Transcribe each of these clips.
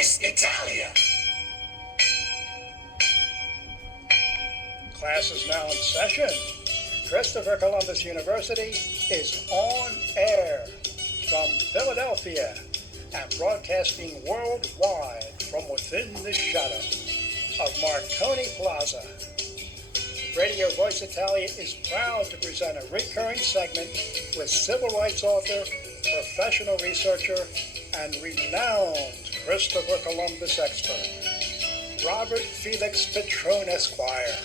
Voice Italia. Class is now in session. Christopher Columbus University is on air from Philadelphia and broadcasting worldwide from within the shadow of Marconi Plaza. Radio Voice Italia is proud to present a recurring segment with civil rights author, professional researcher, and renowned Christopher Columbus expert, Robert Felix Petrone, Esquire.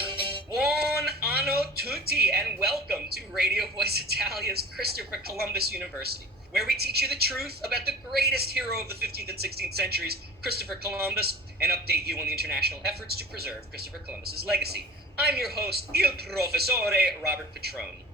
Buon anno tutti, and welcome to Radio Voice Italia's Christopher Columbus University, where we teach you the truth about the greatest hero of the 15th and 16th centuries, Christopher Columbus, and update you on the international efforts to preserve Christopher Columbus's legacy. I'm your host, Il Professore, Robert Petrone.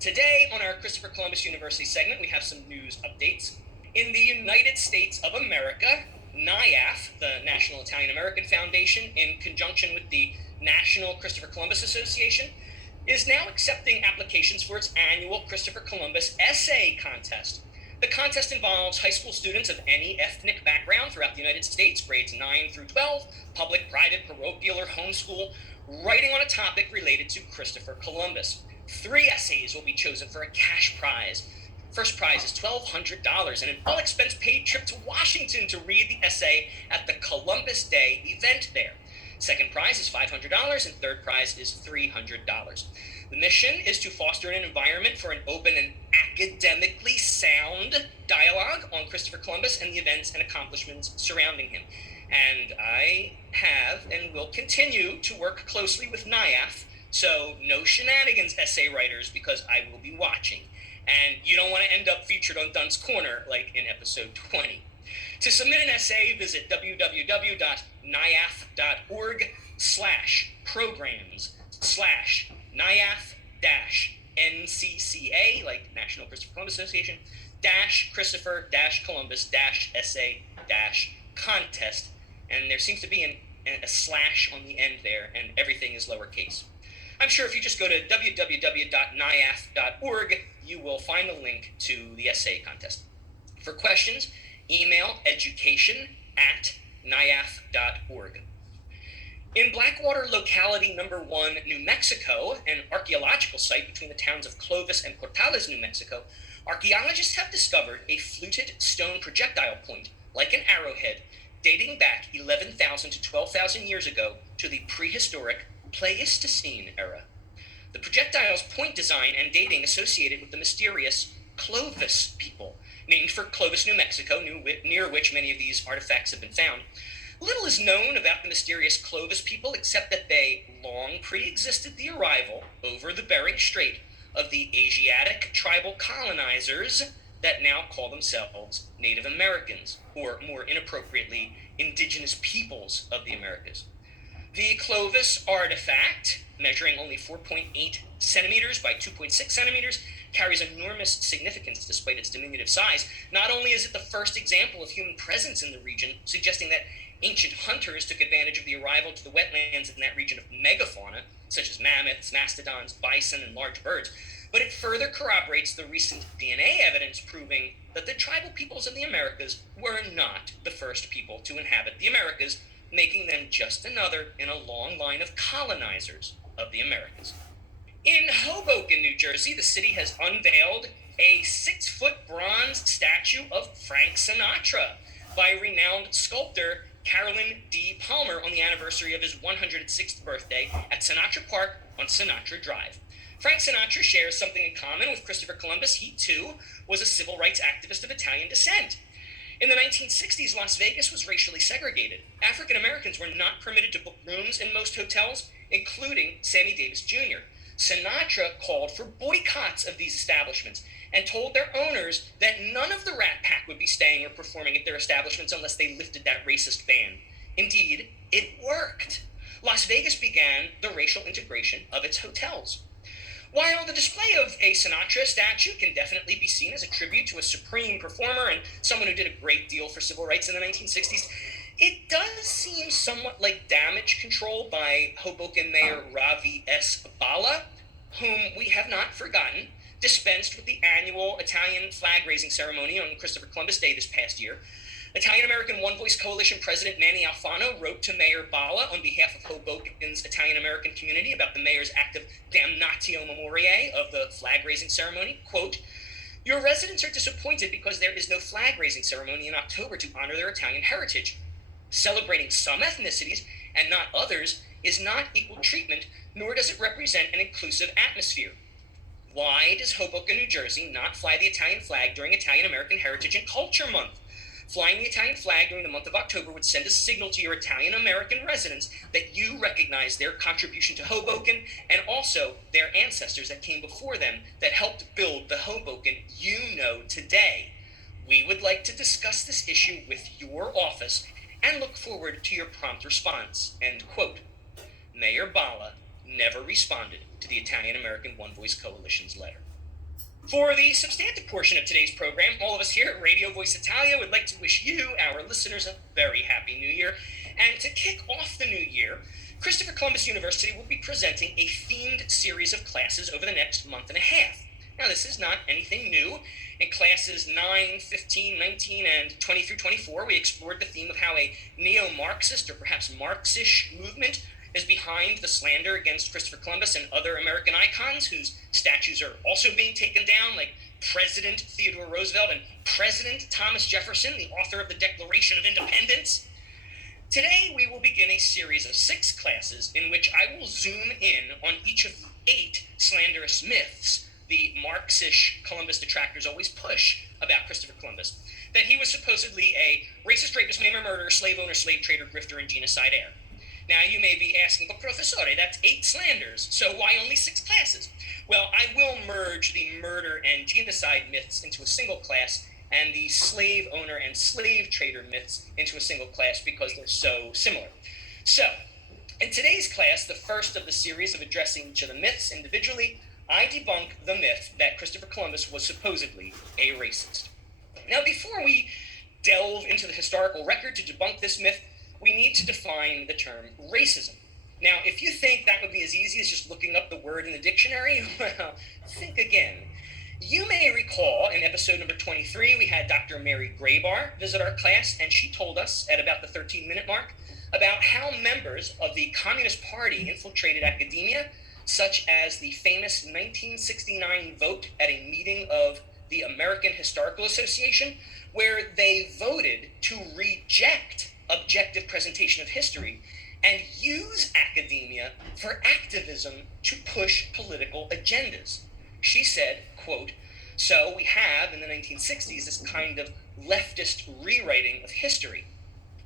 Today, on our Christopher Columbus University segment, we have some news updates. In the United States of America, NIAF, the National Italian American Foundation, in conjunction with the National Christopher Columbus Association, is now accepting applications for its annual Christopher Columbus Essay Contest. The contest involves high school students of any ethnic background throughout the United States, grades 9 through 12, public, private, parochial, or homeschool, writing on a topic related to Christopher Columbus. 3 essays will be chosen for a cash prize. First prize is $1,200 and an all-expense-paid trip to Washington to read the essay at the Columbus Day event there. Second prize is $500 and third prize is $300. The mission is to foster an environment for an open and academically sound dialogue on Christopher Columbus and the events and accomplishments surrounding him. And I have and will continue to work closely with NIAF, so no shenanigans, essay writers, because I will be watching. And you don't want to end up featured on Dunn's Corner like in episode 20. To submit an essay, visit www.niaf.org/programs/NIAF-NCCA, like National Christopher Columbus Association, Christopher-Columbus-Essay-Contest. And there seems to be a slash on the end there, and everything is lowercase. I'm sure if you just go to www.niaf.org, you will find the link to the essay contest. For questions, email education@niaf.org. In Blackwater Locality Number 1, New Mexico, an archaeological site between the towns of Clovis and Portales, New Mexico, archaeologists have discovered a fluted stone projectile point, like an arrowhead, dating back 11,000 to 12,000 years ago to the prehistoric Pleistocene era. The projectile's point design and dating associated with the mysterious Clovis people, named for Clovis, New Mexico, near which many of these artifacts have been found. Little is known about the mysterious Clovis people except that they long pre-existed the arrival over the Bering Strait of the Asiatic tribal colonizers that now call themselves Native Americans, or more inappropriately, indigenous peoples of the Americas. The Clovis artifact, measuring only 4.8 centimeters by 2.6 centimeters, carries enormous significance despite its diminutive size. Not only is it the first example of human presence in the region, suggesting that ancient hunters took advantage of the arrival to the wetlands in that region of megafauna, such as mammoths, mastodons, bison, and large birds, but it further corroborates the recent DNA evidence proving that the tribal peoples of the Americas were not the first people to inhabit the Americas, making them just another in a long line of colonizers of the Americas. In Hoboken, New Jersey, the city has unveiled a 6-foot bronze statue of Frank Sinatra by renowned sculptor Carolyn D. Palmer on the anniversary of his 106th birthday at Sinatra Park on Sinatra Drive. Frank Sinatra shares something in common with Christopher Columbus. He, too, was a civil rights activist of Italian descent. In the 1960s, Las Vegas was racially segregated. African Americans were not permitted to book rooms in most hotels, including Sammy Davis Jr. Sinatra called for boycotts of these establishments and told their owners that none of the Rat Pack would be staying or performing at their establishments unless they lifted that racist ban. Indeed, it worked. Las Vegas began the racial integration of its hotels. While the display of a Sinatra statue can definitely be seen as a tribute to a supreme performer and someone who did a great deal for civil rights in the 1960s, it does seem somewhat like damage control by Hoboken Mayor Ravi S. Bala, whom we have not forgotten, dispensed with the annual Italian flag-raising ceremony on Christopher Columbus Day this past year. Italian-American One Voice Coalition President Manny Alfano wrote to Mayor Balla on behalf of Hoboken's Italian-American community about the mayor's act of damnatio memoriae of the flag-raising ceremony. Quote, "Your residents are disappointed because there is no flag-raising ceremony in October to honor their Italian heritage. Celebrating some ethnicities and not others is not equal treatment, nor does it represent an inclusive atmosphere. Why does Hoboken, New Jersey not fly the Italian flag during Italian-American Heritage and Culture Month? Flying the Italian flag during the month of October would send a signal to your Italian-American residents that you recognize their contribution to Hoboken and also their ancestors that came before them that helped build the Hoboken you know today. We would like to discuss this issue with your office and look forward to your prompt response." End quote. Mayor Balla never responded to the Italian-American One Voice Coalition's letter. For the substantive portion of today's program, all of us here at Radio Voice Italia would like to wish you, our listeners, a very happy new year. And to kick off the new year, Christopher Columbus University will be presenting a themed series of classes over the next month and a half. Now, this is not anything new. In classes 9, 15, 19, and 20 through 24, we explored the theme of how a neo-Marxist or perhaps Marxish movement is behind the slander against Christopher Columbus and other American icons whose statues are also being taken down, like President Theodore Roosevelt and President Thomas Jefferson, the author of the Declaration of Independence. Today, we will begin a series of 6 classes in which I will zoom in on each of the 8 slanderous myths the Marxish Columbus detractors always push about Christopher Columbus. That he was supposedly a racist, rapist, maimer, murderer, slave owner, slave trader, grifter, and genocidaire. Now, you may be asking, but Professore, that's 8 slanders, so why only 6 classes? Well, I will merge the murder and genocide myths into a single class and the slave owner and slave trader myths into a single class because they're so similar. So, in today's class, the first of the series of addressing each of the myths individually, I debunk the myth that Christopher Columbus was supposedly a racist. Now, before we delve into the historical record to debunk this myth, we need to define the term racism. Now, if you think that would be as easy as just looking up the word in the dictionary, well, think again. You may recall in episode number 23, we had Dr. Mary Graybar visit our class, and she told us at about the 13-minute mark about how members of the Communist Party infiltrated academia, such as the famous 1969 vote at a meeting of the American Historical Association, where they voted to reject objective presentation of history and use academia for activism to push political agendas. She said, quote, "So we have in the 1960s this kind of leftist rewriting of history."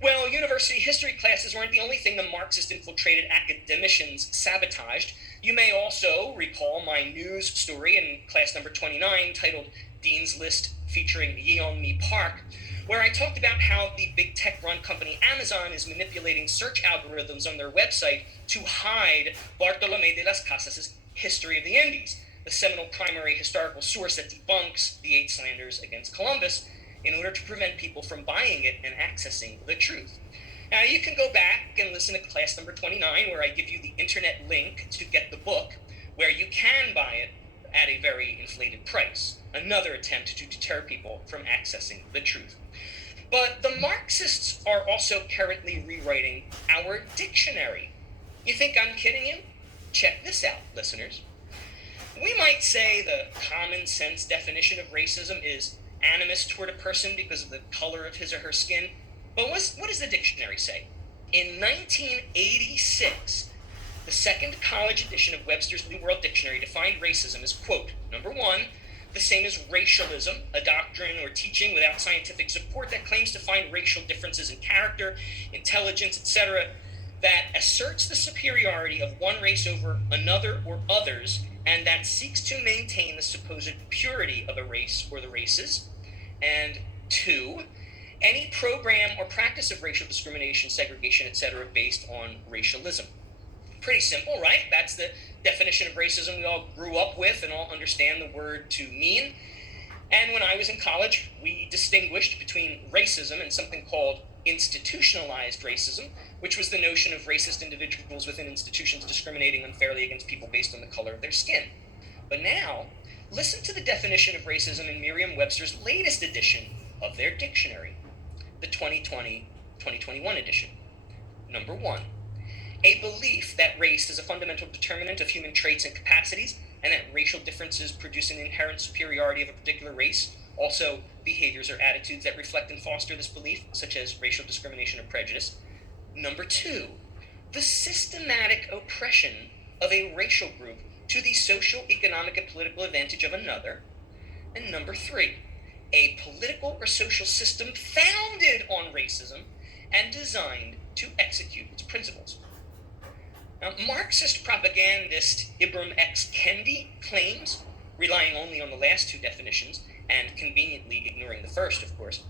Well, university history classes weren't the only thing the Marxist-infiltrated academicians sabotaged. You may also recall my news story in class number 29 titled Dean's List featuring Yeonmi Park, where I talked about how the big tech-run company Amazon is manipulating search algorithms on their website to hide Bartolomé de las Casas' History of the Indies, the seminal primary historical source that debunks the 8 slanders against Columbus in order to prevent people from buying it and accessing the truth. Now, you can go back and listen to class number 29, where I give you the internet link to get the book, where you can buy it at a very inflated price. Another attempt to deter people from accessing the truth. But the Marxists are also currently rewriting our dictionary. You think I'm kidding you? Check this out, listeners. We might say the common sense definition of racism is animus toward a person because of the color of his or her skin. But what does the dictionary say? In 1986, the second college edition of Webster's New World Dictionary defined racism as, quote, number 1, the same as racialism, a doctrine or teaching without scientific support that claims to find racial differences in character, intelligence, etc., that asserts the superiority of one race over another or others, and that seeks to maintain the supposed purity of a race or the races. And 2, any program or practice of racial discrimination, segregation, etc., based on racialism. Pretty simple, right? That's the definition of racism we all grew up with and all understand the word to mean. And when I was in college, we distinguished between racism and something called institutionalized racism, which was the notion of racist individuals within institutions discriminating unfairly against people based on the color of their skin. But now, listen to the definition of racism in Merriam-Webster's latest edition of their dictionary. the 2020-2021 edition. Number 1, a belief that race is a fundamental determinant of human traits and capacities, and that racial differences produce an inherent superiority of a particular race. Also, behaviors or attitudes that reflect and foster this belief, such as racial discrimination or prejudice. Number 2, the systematic oppression of a racial group to the social, economic, and political advantage of another. And number 3, a political or social system founded on racism and designed to execute its principles. Now, Marxist propagandist Ibram X. Kendi claims, relying only on the last two definitions, and conveniently ignoring the first, of course,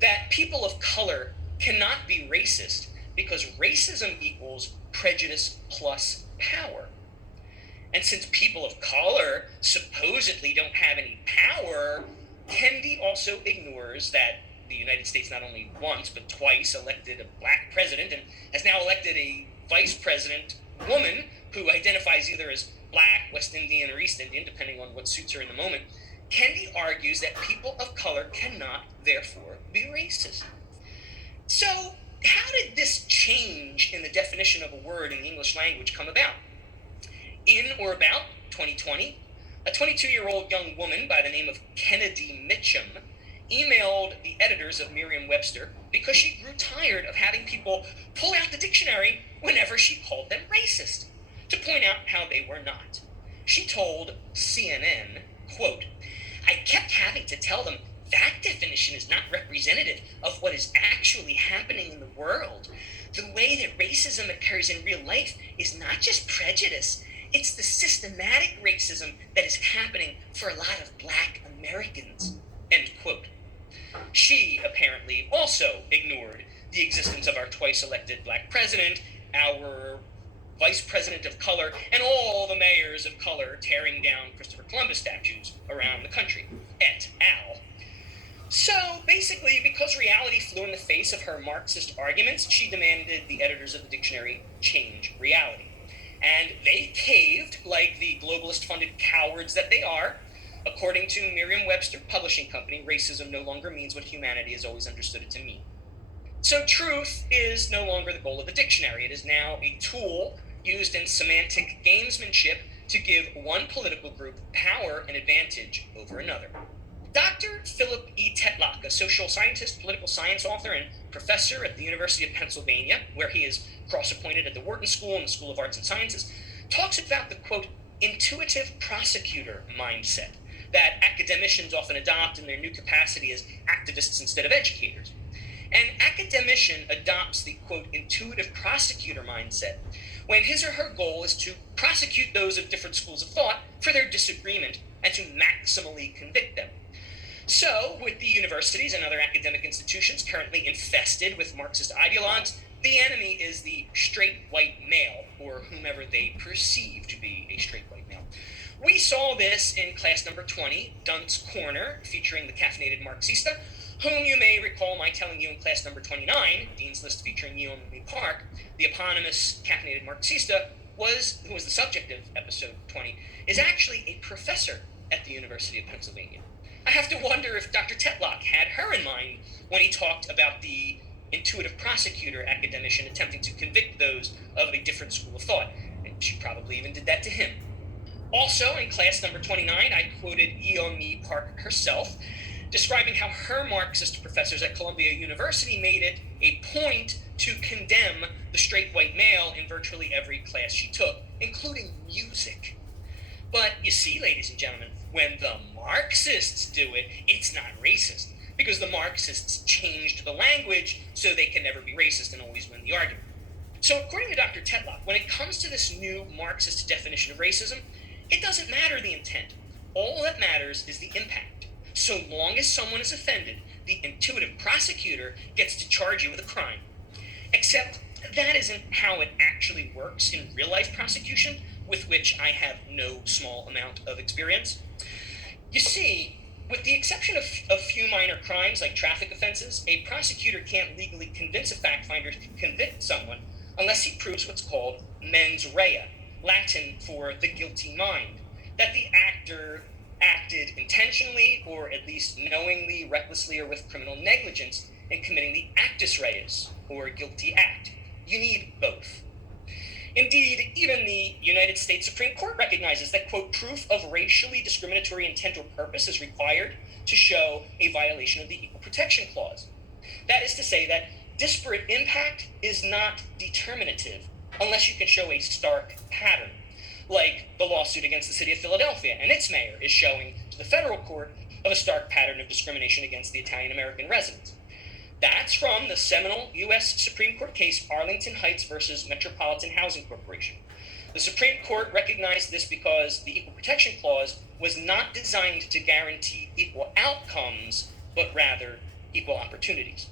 that people of color cannot be racist because racism equals prejudice plus power. And since people of color supposedly don't have any power, Kendi also ignores that the United States not only once, but twice elected a black president and has now elected a vice president woman who identifies either as black, West Indian, or East Indian, depending on what suits her in the moment. Kendi argues that people of color cannot, therefore, be racist. So, how did this change in the definition of a word in the English language come about? In or about 2020, a 22-year-old young woman by the name of Kennedy Mitchum emailed the editors of Merriam-Webster because she grew tired of having people pull out the dictionary whenever she called them racist, to point out how they were not. She told CNN, quote, "I kept having to tell them that definition is not representative of what is actually happening in the world. The way that racism occurs in real life is not just prejudice, it's the systematic racism that is happening for a lot of black Americans," end quote. She apparently also ignored the existence of our twice elected black president, our vice president of color, and all the mayors of color tearing down Christopher Columbus statues around the country, et al. So basically, because reality flew in the face of her Marxist arguments, she demanded the editors of the dictionary change reality. And they caved like the globalist-funded cowards that they are. According to Merriam-Webster Publishing Company, racism no longer means what humanity has always understood it to mean. So truth is no longer the goal of the dictionary. It is now a tool used in semantic gamesmanship to give one political group power and advantage over another. Dr. Philip E. Tetlock, a social scientist, political science author, and professor at the University of Pennsylvania, where he is cross-appointed at the Wharton School and the School of Arts and Sciences, talks about the, quote, intuitive prosecutor mindset that academicians often adopt in their new capacity as activists instead of educators. An academician adopts the, quote, intuitive prosecutor mindset when his or her goal is to prosecute those of different schools of thought for their disagreement and to maximally convict them. So, with the universities and other academic institutions currently infested with Marxist ideologues, the enemy is the straight white male, or whomever they perceive to be a straight white male. We saw this in class number 20, Dunt's Corner, featuring the caffeinated Marxista, whom you may recall my telling you in class number 29, Dean's List featuring Yeoman Park, the eponymous caffeinated Marxista, who was the subject of episode 20, is actually a professor at the University of Pennsylvania. I have to wonder if Dr. Tetlock had her in mind when he talked about the intuitive prosecutor academician attempting to convict those of a different school of thought, and she probably even did that to him. Also, in class number 29, I quoted Yeoman Park herself, describing how her Marxist professors at Columbia University made it a point to condemn the straight white male in virtually every class she took, including music. But you see, ladies and gentlemen, when the Marxists do it, it's not racist, because the Marxists changed the language so they can never be racist and always win the argument. So according to Dr. Tetlock, when it comes to this new Marxist definition of racism, it doesn't matter the intent. All that matters is the impact. So long as someone is offended, the intuitive prosecutor gets to charge you with a crime. Except that isn't how it actually works in real-life prosecution, with which I have no small amount of experience. You see, with the exception of a few minor crimes like traffic offenses, a prosecutor can't legally convince a fact finder to convict someone unless he proves what's called mens rea, Latin for the guilty mind, that the actor acted intentionally or at least knowingly, recklessly, or with criminal negligence in committing the actus reus, or guilty act. You need both. Indeed, even the United States Supreme Court recognizes that, quote, proof of racially discriminatory intent or purpose is required to show a violation of the Equal Protection Clause. That is to say that disparate impact is not determinative unless you can show a stark pattern, like the lawsuit against the city of Philadelphia and its mayor is showing to the federal court of a stark pattern of discrimination against the Italian-American residents. That's from the seminal U.S. Supreme Court case Arlington Heights versus Metropolitan Housing Corporation. The Supreme Court recognized this because the Equal Protection Clause was not designed to guarantee equal outcomes, but rather equal opportunities.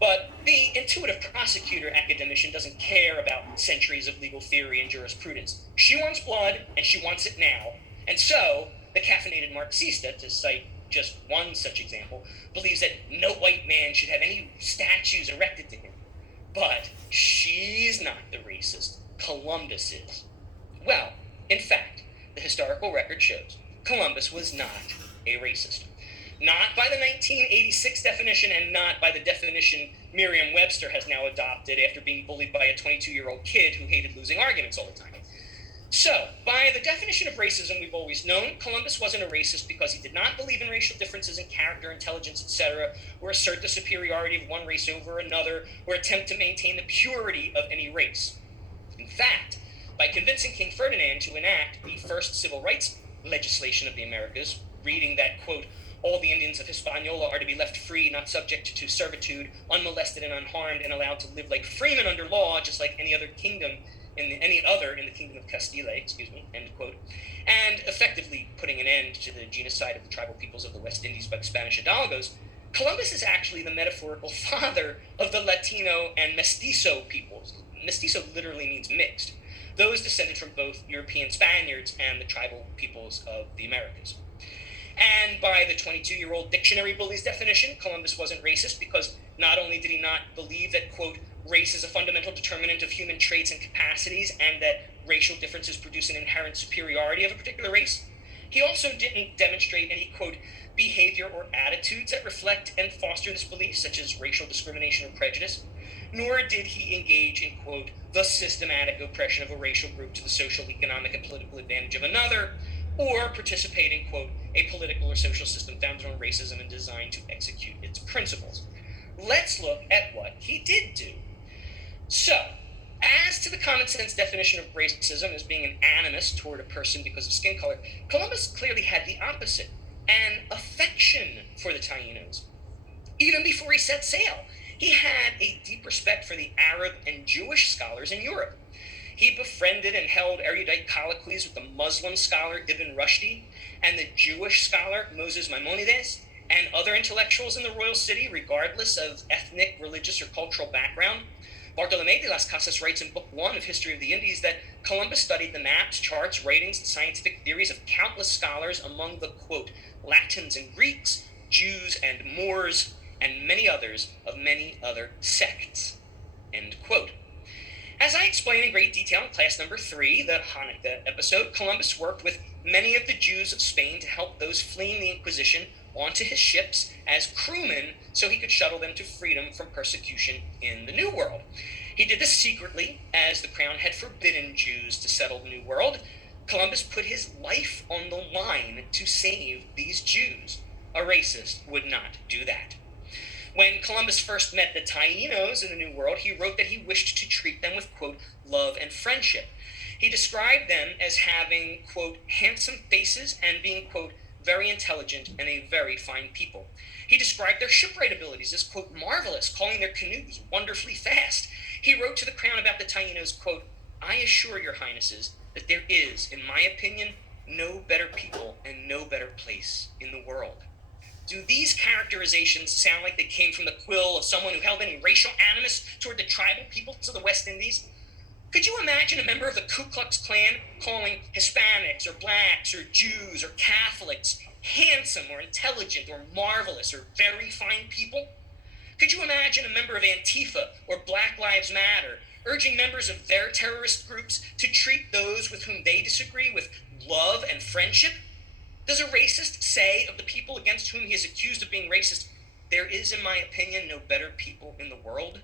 But the intuitive prosecutor academician doesn't care about centuries of legal theory and jurisprudence. She wants blood, and she wants it now. And so, the caffeinated Marxista, to cite just one such example, believes that no white man should have any statues erected to him. But she's not the racist. Columbus is. Well, in fact, the historical record shows Columbus was not a racist. Not by the 1986 definition, and not by the definition Merriam-Webster has now adopted after being bullied by a 22-year-old kid who hated losing arguments all the time. So, by the definition of racism we've always known, Columbus wasn't a racist because he did not believe in racial differences in character, intelligence, etc., or assert the superiority of one race over another, or attempt to maintain the purity of any race. In fact, by convincing King Ferdinand to enact the first civil rights legislation of the Americas, reading that, quote, all the Indians of Hispaniola are to be left free, not subject to servitude, unmolested and unharmed, and allowed to live like freemen under law, just like any other kingdom in the kingdom of Castile, end quote, and effectively putting an end to the genocide of the tribal peoples of the West Indies by the Spanish Hidalgos, Columbus is actually the metaphorical father of the Latino and Mestizo peoples. Mestizo literally means mixed, those descended from both European Spaniards and the tribal peoples of the Americas. And by the 22-year-old dictionary bully's definition, Columbus wasn't racist because not only did he not believe that, quote, race is a fundamental determinant of human traits and capacities and that racial differences produce an inherent superiority of a particular race, he also didn't demonstrate any, quote, behavior or attitudes that reflect and foster this belief, such as racial discrimination or prejudice, nor did he engage in, quote, the systematic oppression of a racial group to the social, economic, and political advantage of another, or participate in, quote, a political or social system founded on racism and designed to execute its principles. Let's look at what he did do. So, as to the common sense definition of racism as being an animus toward a person because of skin color, Columbus clearly had the opposite, an affection for the Tainos. Even before he set sail, he had a deep respect for the Arab and Jewish scholars in Europe. He befriended and held erudite colloquies with the Muslim scholar Ibn Rushdi and the Jewish scholar Moses Maimonides and other intellectuals in the royal city, regardless of ethnic, religious, or cultural background. Bartolomé de las Casas writes in Book 1 of History of the Indies that Columbus studied the maps, charts, writings, and scientific theories of countless scholars among the, quote, Latins and Greeks, Jews and Moors, and many others of many other sects, end quote. As I explain in great detail in class number 3, the Hanukkah episode, Columbus worked with many of the Jews of Spain to help those fleeing the Inquisition onto his ships as crewmen so he could shuttle them to freedom from persecution in the New World. He did this secretly, as the crown had forbidden Jews to settle the New World. Columbus put his life on the line to save these Jews. A racist would not do that. When Columbus first met the Tainos in the New World, he wrote that he wished to treat them with, quote, love and friendship. He described them as having, quote, handsome faces and being, quote, very intelligent and a very fine people. He described their shipwright abilities as, quote, marvelous, calling their canoes wonderfully fast. He wrote to the crown about the Tainos, quote, I assure your highnesses that there is, in my opinion, no better people and no better place in the world. Do these characterizations sound like they came from the quill of someone who held any racial animus toward the tribal peoples of the West Indies? Could you imagine a member of the Ku Klux Klan calling Hispanics or blacks or Jews or Catholics handsome or intelligent or marvelous or very fine people? Could you imagine a member of Antifa or Black Lives Matter urging members of their terrorist groups to treat those with whom they disagree with love and friendship? Does a racist say of the people against whom he is accused of being racist, there is, in my opinion, no better people in the world.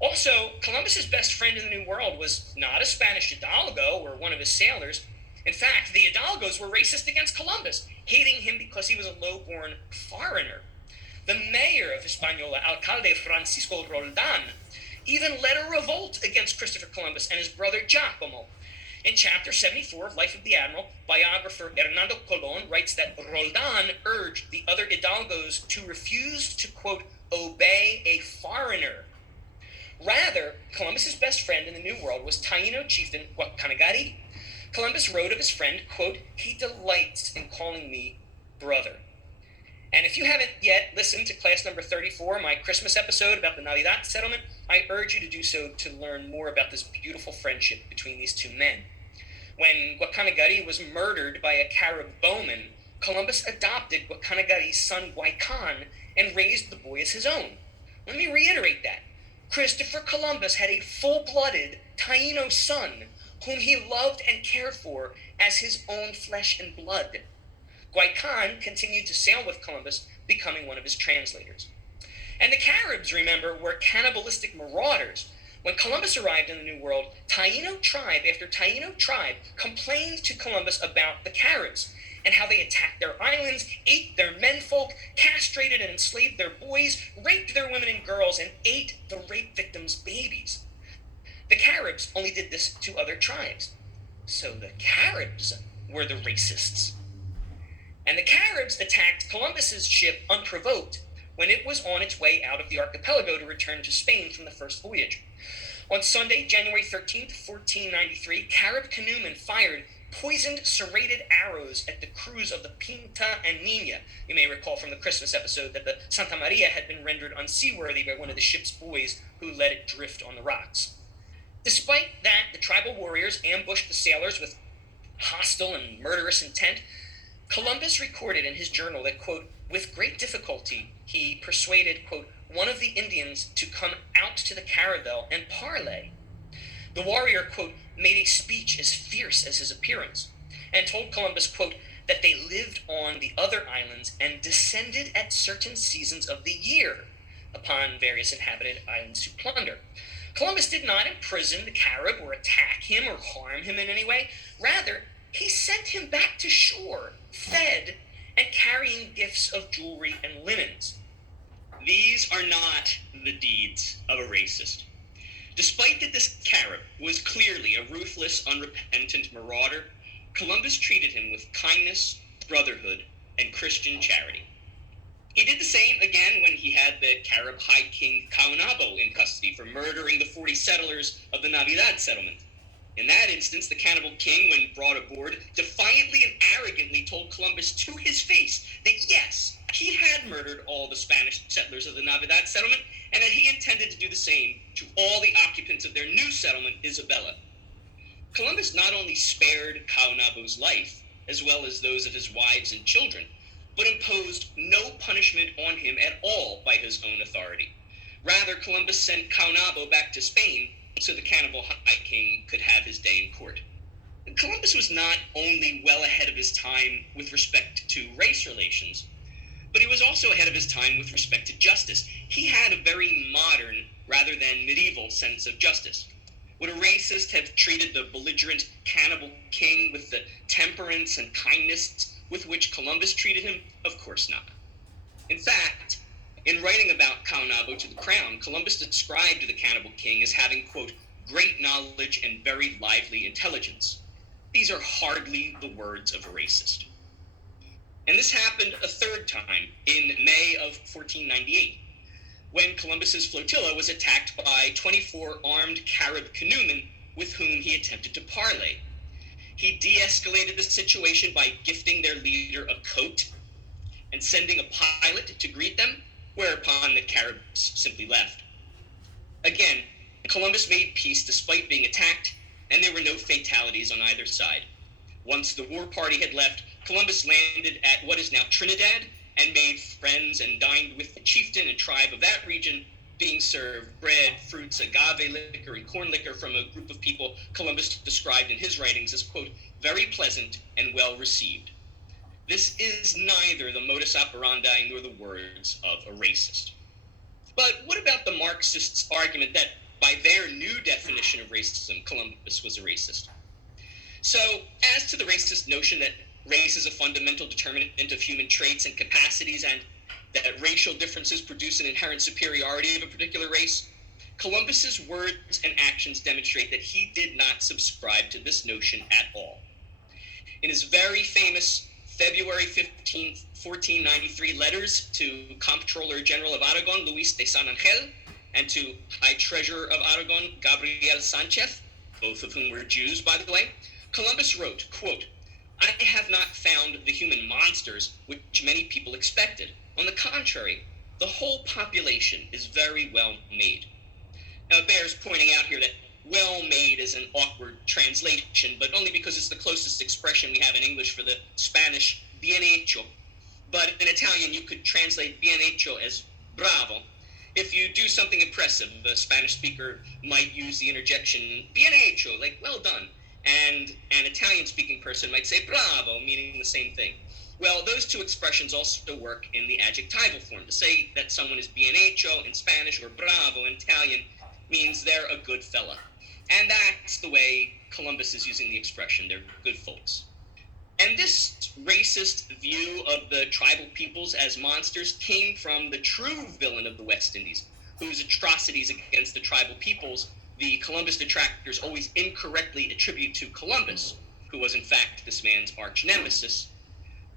Also, Columbus's best friend in the New World was not a Spanish hidalgo or one of his sailors. In fact, the hidalgos were racist against Columbus, hating him because he was a low-born foreigner. The mayor of Hispaniola, Alcalde Francisco Roldan, even led a revolt against Christopher Columbus and his brother Giacomo. In chapter 74 of Life of the Admiral, biographer Hernando Colon writes that Roldan urged the other hidalgos to refuse to, quote, obey a foreigner. Rather, Columbus's best friend in the New World was Taino chieftain Guacanagari. Columbus wrote of his friend, quote, he delights in calling me brother. And if you haven't yet listened to class number 34, my Christmas episode about the Navidad settlement, I urge you to do so to learn more about this beautiful friendship between these two men. When Guacanagari was murdered by a Carib bowman, Columbus adopted Guacanagari's son Guaycan and raised the boy as his own. Let me reiterate that. Christopher Columbus had a full-blooded Taino son whom he loved and cared for as his own flesh and blood. Guaycan continued to sail with Columbus, becoming one of his translators. And the Caribs, remember, were cannibalistic marauders. When Columbus arrived in the New World, Taino tribe after Taino tribe complained to Columbus about the Caribs and how they attacked their islands, ate their menfolk, castrated and enslaved their boys, raped their women and girls, and ate the rape victims' babies. The Caribs only did this to other tribes. So the Caribs were the racists. And the Caribs attacked Columbus's ship unprovoked when it was on its way out of the archipelago to return to Spain from the first voyage. On Sunday, January 13th, 1493, Carib canoemen fired poisoned serrated arrows at the crews of the Pinta and Nina. You may recall from the Christmas episode that the Santa Maria had been rendered unseaworthy by one of the ship's boys who let it drift on the rocks. Despite that, the tribal warriors ambushed the sailors with hostile and murderous intent. Columbus recorded in his journal that, quote, with great difficulty, he persuaded, quote, one of the Indians to come out to the caravel and parley. The warrior, quote, made a speech as fierce as his appearance, and told Columbus, quote, that they lived on the other islands and descended at certain seasons of the year upon various inhabited islands to plunder. Columbus did not imprison the Carib or attack him or harm him in any way. Rather, he sent him back to shore, fed, and carrying gifts of jewelry and linens. These are not the deeds of a racist. Despite that this Carib was clearly a ruthless, unrepentant marauder, Columbus treated him with kindness, brotherhood, and Christian charity. He did the same again when he had the Carib High King Caonabo in custody for murdering the 40 settlers of the Navidad settlement. In that instance, the cannibal king, when brought aboard, defiantly and arrogantly told Columbus to his face that yes, he had murdered all the Spanish settlers of the Navidad settlement, and that he intended to do the same to all the occupants of their new settlement, Isabella. Columbus not only spared Caonabo's life, as well as those of his wives and children, but imposed no punishment on him at all by his own authority. Rather, Columbus sent Caonabo back to Spain so the cannibal high king could have his day in court. Columbus was not only well ahead of his time with respect to race relations, but he was also ahead of his time with respect to justice. He had a very modern, rather than medieval, sense of justice. Would a racist have treated the belligerent cannibal king with the temperance and kindness with which Columbus treated him? Of course not. In fact, in writing about Caonabo to the crown, Columbus described the cannibal king as having, quote, great knowledge and very lively intelligence. These are hardly the words of a racist. And this happened a third time in May of 1498, when Columbus's flotilla was attacked by 24 armed Carib canoemen with whom he attempted to parley. He de-escalated the situation by gifting their leader a coat and sending a pilot to greet them, whereupon the Caribs simply left. Again, Columbus made peace despite being attacked, and there were no fatalities on either side. Once the war party had left, Columbus landed at what is now Trinidad and made friends and dined with the chieftain and tribe of that region, being served bread, fruits, agave liquor, and corn liquor from a group of people Columbus described in his writings as, quote, very pleasant and well received. this is neither the modus operandi nor the words of a racist. But what about the Marxists' argument that by their new definition of racism, Columbus was a racist? So, as to the racist notion that race is a fundamental determinant of human traits and capacities, and that racial differences produce an inherent superiority of a particular race, Columbus's words and actions demonstrate that he did not subscribe to this notion at all. In his very famous February 15th, 1493 letters to Comptroller General of Aragon, Luis de San Angel, and to High Treasurer of Aragon, Gabriel Sanchez, both of whom were Jews, by the way, Columbus wrote, quote, "I have not found the human monsters which many people expected. On the contrary, the whole population is very well made." Now, it bears pointing out here that well made is an awkward translation, but only because it's the closest expression we have in English for the Spanish bien hecho. But in Italian, you could translate bien hecho as bravo. If you do something impressive, the Spanish speaker might use the interjection bien hecho, like well done. And an Italian-speaking person might say bravo, meaning the same thing. Well, those two expressions also work in the adjectival form. To say that someone is bien hecho in Spanish or bravo in Italian means they're a good fella. And that's the way Columbus is using the expression. They're good folks. And this racist view of the tribal peoples as monsters came from the true villain of the West Indies, whose atrocities against the tribal peoples the Columbus detractors always incorrectly attribute to Columbus, who was in fact this man's arch nemesis,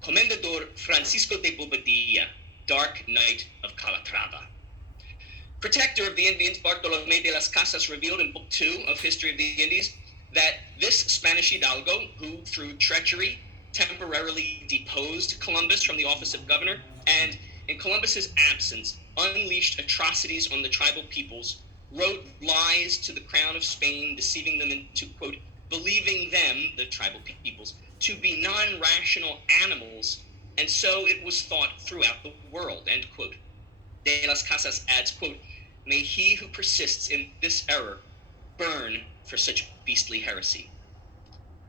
Comendador Francisco de Bobadilla, Dark Knight of Calatrava. Protector of the Indians, Bartolomé de las Casas revealed in Book 2 of History of the Indies that this Spanish hidalgo, who through treachery temporarily deposed Columbus from the office of governor, and in Columbus's absence unleashed atrocities on the tribal peoples, wrote lies to the crown of Spain, deceiving them into, quote, believing them, the tribal peoples, to be non-rational animals, and so it was thought throughout the world, end quote. De las Casas adds, quote, may he who persists in this error burn for such beastly heresy.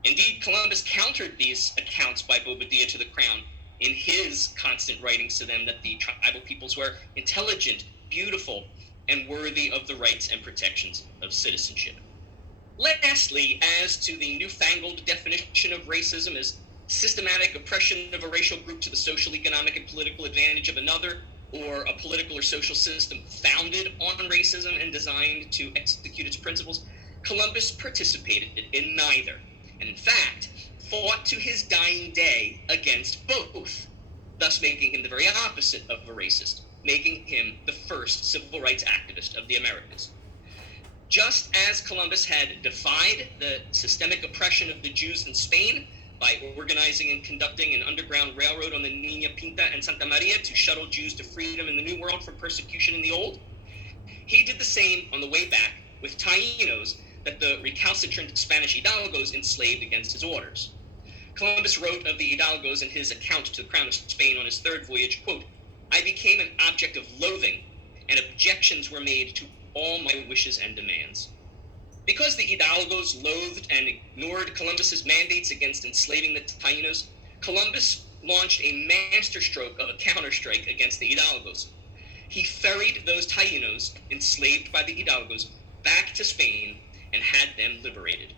Indeed, Columbus countered these accounts by Bobadilla to the crown in his constant writings to them that the tribal peoples were intelligent, beautiful, and worthy of the rights and protections of citizenship. Lastly, as to the newfangled definition of racism as systematic oppression of a racial group to the social, economic, and political advantage of another, or a political or social system founded on racism and designed to execute its principles, Columbus participated in neither, and in fact, fought to his dying day against both, thus making him the very opposite of a racist, making him the first civil rights activist of the Americas. Just as Columbus had defied the systemic oppression of the Jews in Spain by organizing and conducting an underground railroad on the Niña Pinta and Santa Maria to shuttle Jews to freedom in the New World from persecution in the Old, he did the same on the way back with Taínos that the recalcitrant Spanish hidalgos enslaved against his orders. Columbus wrote of the hidalgos in his account to the crown of Spain on his third voyage, quote, I became an object of loathing, and objections were made to all my wishes and demands. Because the hidalgos loathed and ignored Columbus's mandates against enslaving the Taínos, Columbus launched a masterstroke of a counterstrike against the hidalgos. He ferried those Taínos, enslaved by the hidalgos, back to Spain and had them liberated.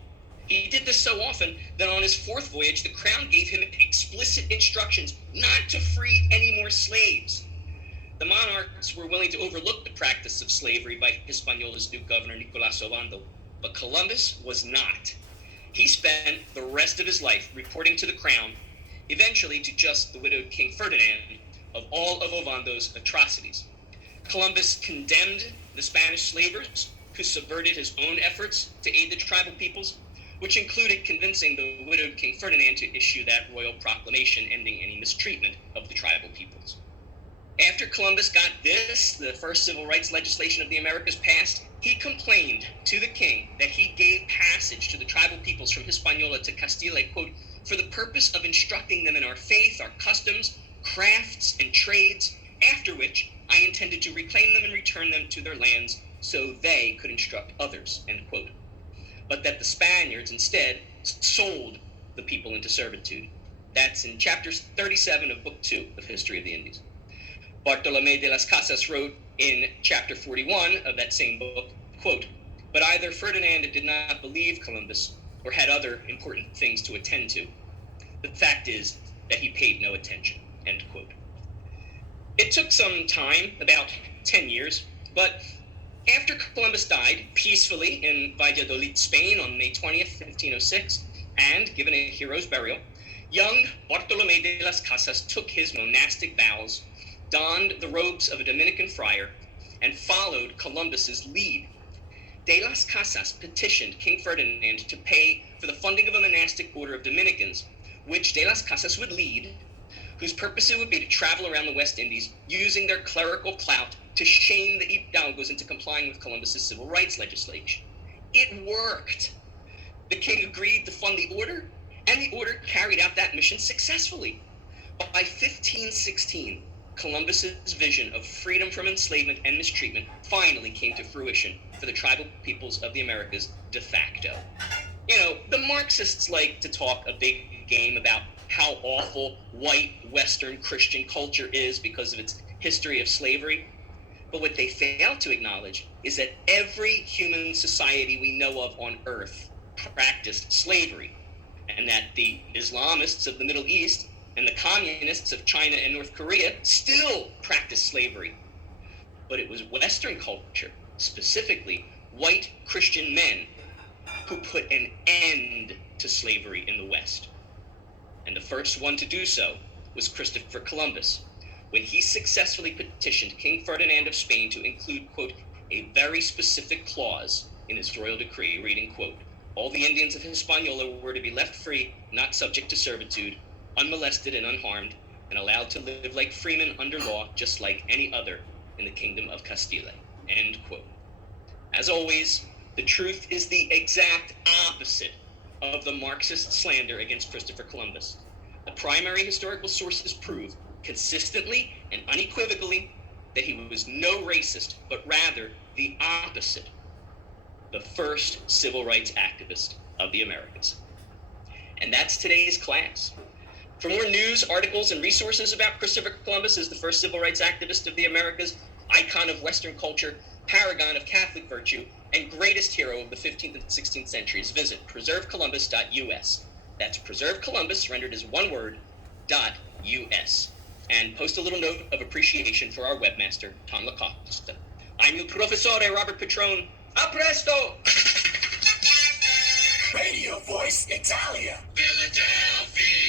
He did this so often that on his fourth voyage, the crown gave him explicit instructions not to free any more slaves. The monarchs were willing to overlook the practice of slavery by Hispaniola's new governor, Nicolás Obando, but Columbus was not. He spent the rest of his life reporting to the crown, eventually to just the widowed King Ferdinand, of all of Obando's atrocities. Columbus condemned the Spanish slavers who subverted his own efforts to aid the tribal peoples, which included convincing the widowed King Ferdinand to issue that royal proclamation ending any mistreatment of the tribal peoples. After Columbus got this, the first civil rights legislation of the Americas passed, he complained to the king that he gave passage to the tribal peoples from Hispaniola to Castile, quote, for the purpose of instructing them in our faith, our customs, crafts, and trades, after which I intended to reclaim them and return them to their lands so they could instruct others, end quote. But that the Spaniards instead sold the people into servitude. That's in chapter 37 of Book 2 of History of the Indies. Bartolomé de las Casas wrote in chapter 41 of that same book, quote, "But either Ferdinand did not believe Columbus or had other important things to attend to. The fact is that he paid no attention," end quote. It took some time, about 10 years, but after Columbus died peacefully in Valladolid, Spain on May 20th, 1506, and given a hero's burial, young Bartolomé de las Casas took his monastic vows, donned the robes of a Dominican friar, and followed Columbus's lead. De las Casas petitioned King Ferdinand to pay for the funding of a monastic order of Dominicans, which De las Casas would lead, whose purpose it would be to travel around the West Indies using their clerical clout to shame the Hidalgos into complying with Columbus's civil rights legislation. It worked. The king agreed to fund the order, and the order carried out that mission successfully. By 1516, Columbus's vision of freedom from enslavement and mistreatment finally came to fruition for the tribal peoples of the Americas de facto. You know, the Marxists like to talk a big game about how awful white Western Christian culture is because of its history of slavery. But what they fail to acknowledge is that every human society we know of on earth practiced slavery, and that the Islamists of the Middle East and the communists of China and North Korea still practice slavery. But it was Western culture, specifically white Christian men, who put an end to slavery in the West. And the first one to do so was Christopher Columbus, when he successfully petitioned King Ferdinand of Spain to include, quote, a very specific clause in his royal decree, reading, quote, all the Indians of Hispaniola were to be left free, not subject to servitude, unmolested and unharmed, and allowed to live like freemen under law, just like any other in the kingdom of Castile, end quote. As always, the truth is the exact opposite of the Marxist slander against Christopher Columbus. The primary historical sources prove consistently and unequivocally that he was no racist, but rather the opposite, the first civil rights activist of the Americas. And that's today's class. For more news, articles, and resources about Christopher Columbus as the first civil rights activist of the Americas, icon of Western culture, paragon of Catholic virtue, and greatest hero of the 15th and 16th centuries, visit preservecolumbus.us. That's Preserve Columbus, rendered as one word, .us. And post a little note of appreciation for our webmaster, Tom LaCosta. I'm your Professore, Robert Petrone. A presto! Radio Voice Italia. Philadelphia.